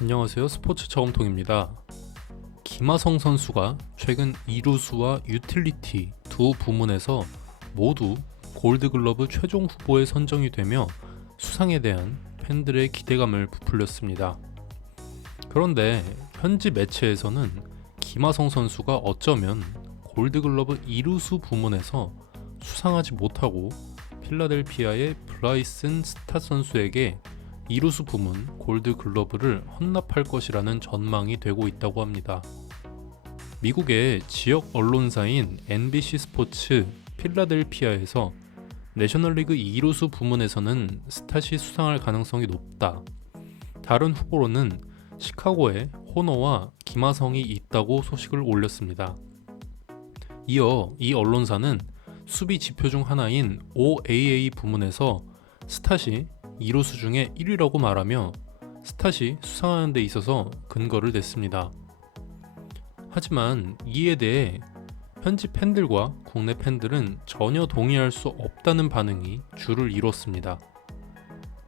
안녕하세요. 스포츠 저금통입니다. 김하성 선수가 최근 이루수와 유틸리티 두 부문에서 모두 골드글러브 최종 후보에 선정이 되며 수상에 대한 팬들의 기대감을 부풀렸습니다. 그런데 현지 매체에서는 김하성 선수가 어쩌면 골드글러브 이루수 부문에서 수상하지 못하고 필라델피아의 브라이슨 스타 선수에게 이루수 부문 골드글러브를 헌납할 것이라는 전망이 되고 있다고 합니다. 미국의 지역 언론사인 NBC 스포츠 필라델피아에서 내셔널리그 이루수 부문에서는 스탯이 수상할 가능성이 높다. 다른 후보로는 시카고의 호너와 김하성이 있다고 소식을 올렸습니다. 이어 이 언론사는 수비 지표 중 하나인 OAA 부문에서 스탯이 이루수 중에 1위라고 말하며 스탯이 수상하는 데 있어서 근거를 댔습니다. 하지만 이에 대해 현지 팬들과 국내 팬들은 전혀 동의할 수 없다는 반응이 줄을 이뤘습니다.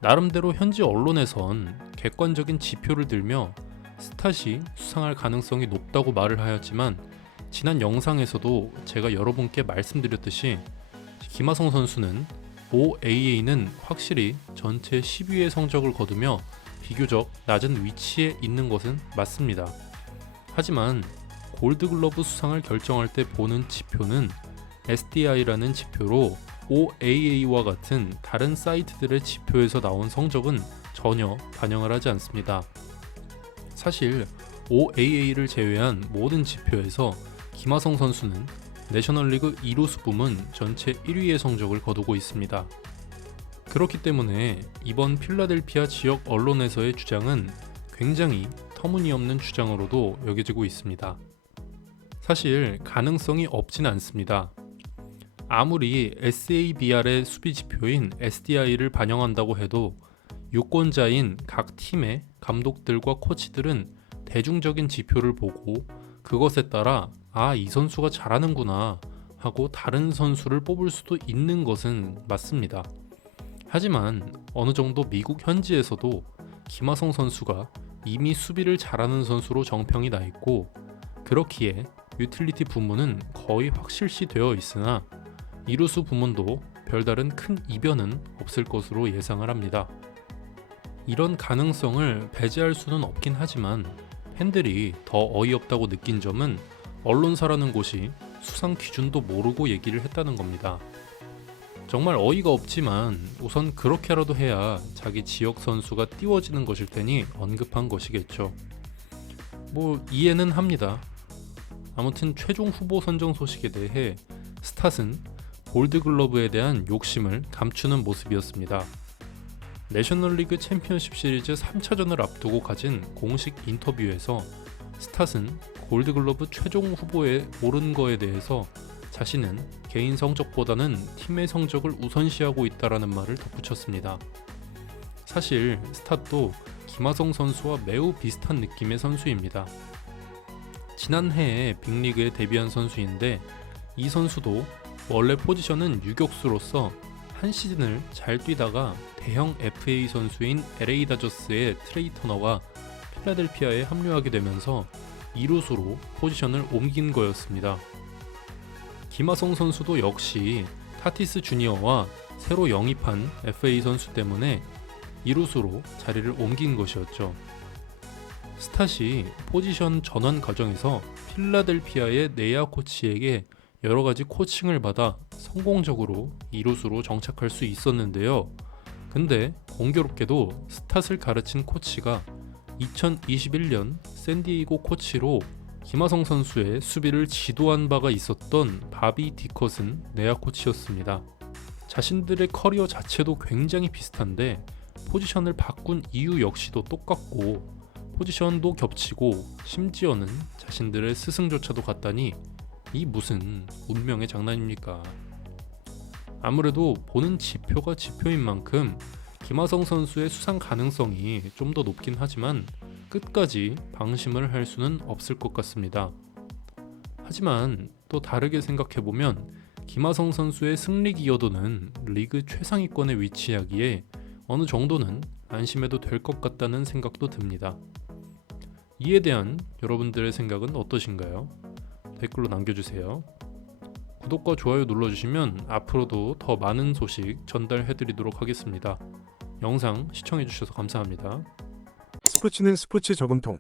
나름대로 현지 언론에선 객관적인 지표를 들며 스탯이 수상할 가능성이 높다고 말을 하였지만 지난 영상에서도 제가 여러분께 말씀드렸듯이 김하성 선수는 OAA는 확실히 전체 10위의 성적을 거두며 비교적 낮은 위치에 있는 것은 맞습니다. 하지만 골드글러브 수상을 결정할 때 보는 지표는 SDI라는 지표로 OAA와 같은 다른 사이트들의 지표에서 나온 성적은 전혀 반영을 하지 않습니다. 사실 OAA를 제외한 모든 지표에서 김하성 선수는 내셔널리그 이루수 부문 전체 1위의 성적을 거두고 있습니다. 그렇기 때문에 이번 필라델피아 지역 언론에서의 주장은 굉장히 터무니없는 주장으로도 여겨지고 있습니다. 사실 가능성이 없진 않습니다. 아무리 SABR의 수비 지표인 SDI를 반영한다고 해도 유권자인 각 팀의 감독들과 코치들은 대중적인 지표를 보고 그것에 따라 이 선수가 잘하는구나 하고 다른 선수를 뽑을 수도 있는 것은 맞습니다. 하지만 어느 정도 미국 현지에서도 김하성 선수가 이미 수비를 잘하는 선수로 정평이 나 있고 그렇기에 유틸리티 부문은 거의 확실시 되어 있으나 이루수 부문도 별다른 큰 이변은 없을 것으로 예상을 합니다. 이런 가능성을 배제할 수는 없긴 하지만 팬들이 더 어이없다고 느낀 점은 언론사라는 곳이 수상 기준도 모르고 얘기를 했다는 겁니다. 정말 어이가 없지만 우선 그렇게라도 해야 자기 지역 선수가 띄워지는 것일 테니 언급한 것이겠죠. 이해는 합니다. 아무튼 최종 후보 선정 소식에 대해 스탓은 골드글러브에 대한 욕심을 감추는 모습이었습니다. 내셔널리그 챔피언십 시리즈 3차전을 앞두고 가진 공식 인터뷰에서 스탓은 골드글러브 최종 후보에 오른 거에 대해서 자신은 개인 성적보다는 팀의 성적을 우선시하고 있다라는 말을 덧붙였습니다. 사실 스탓도 김하성 선수와 매우 비슷한 느낌의 선수입니다. 지난해에 빅리그에 데뷔한 선수인데 이 선수도 원래 포지션은 유격수로서 한 시즌을 잘 뛰다가 대형 FA 선수인 LA 다저스의 트레이 터너가 필라델피아에 합류하게 되면서 이루수로 포지션을 옮긴 거였습니다. 김하성 선수도 역시 타티스 주니어와 새로 영입한 FA 선수 때문에 이루수로 자리를 옮긴 것이었죠. 스탓이 포지션 전환 과정에서 필라델피아의 네아 코치에게 여러가지 코칭을 받아 성공적으로 이루수로 정착할 수 있었는데요. 근데 공교롭게도 스탓을 가르친 코치가 2021년 샌디에이고 코치로 김하성 선수의 수비를 지도한 바가 있었던 바비 디컷은 네아 코치였습니다. 자신들의 커리어 자체도 굉장히 비슷한데 포지션을 바꾼 이유 역시도 똑같고 포지션도 겹치고 심지어는 자신들의 스승조차도 같다니 이 무슨 운명의 장난입니까? 아무래도 보는 지표가 지표인 만큼 김하성 선수의 수상 가능성이 좀 더 높긴 하지만 끝까지 방심을 할 수는 없을 것 같습니다. 하지만 또 다르게 생각해보면 김하성 선수의 승리 기여도는 리그 최상위권에 위치하기에 어느 정도는 안심해도 될 것 같다는 생각도 듭니다. 이에 대한 여러분들의 생각은 어떠신가요? 댓글로 남겨주세요. 구독과 좋아요 눌러주시면 앞으로도 더 많은 소식 전달해드리도록 하겠습니다. 영상 시청해주셔서 감사합니다. 스포츠는 스포츠 저금통.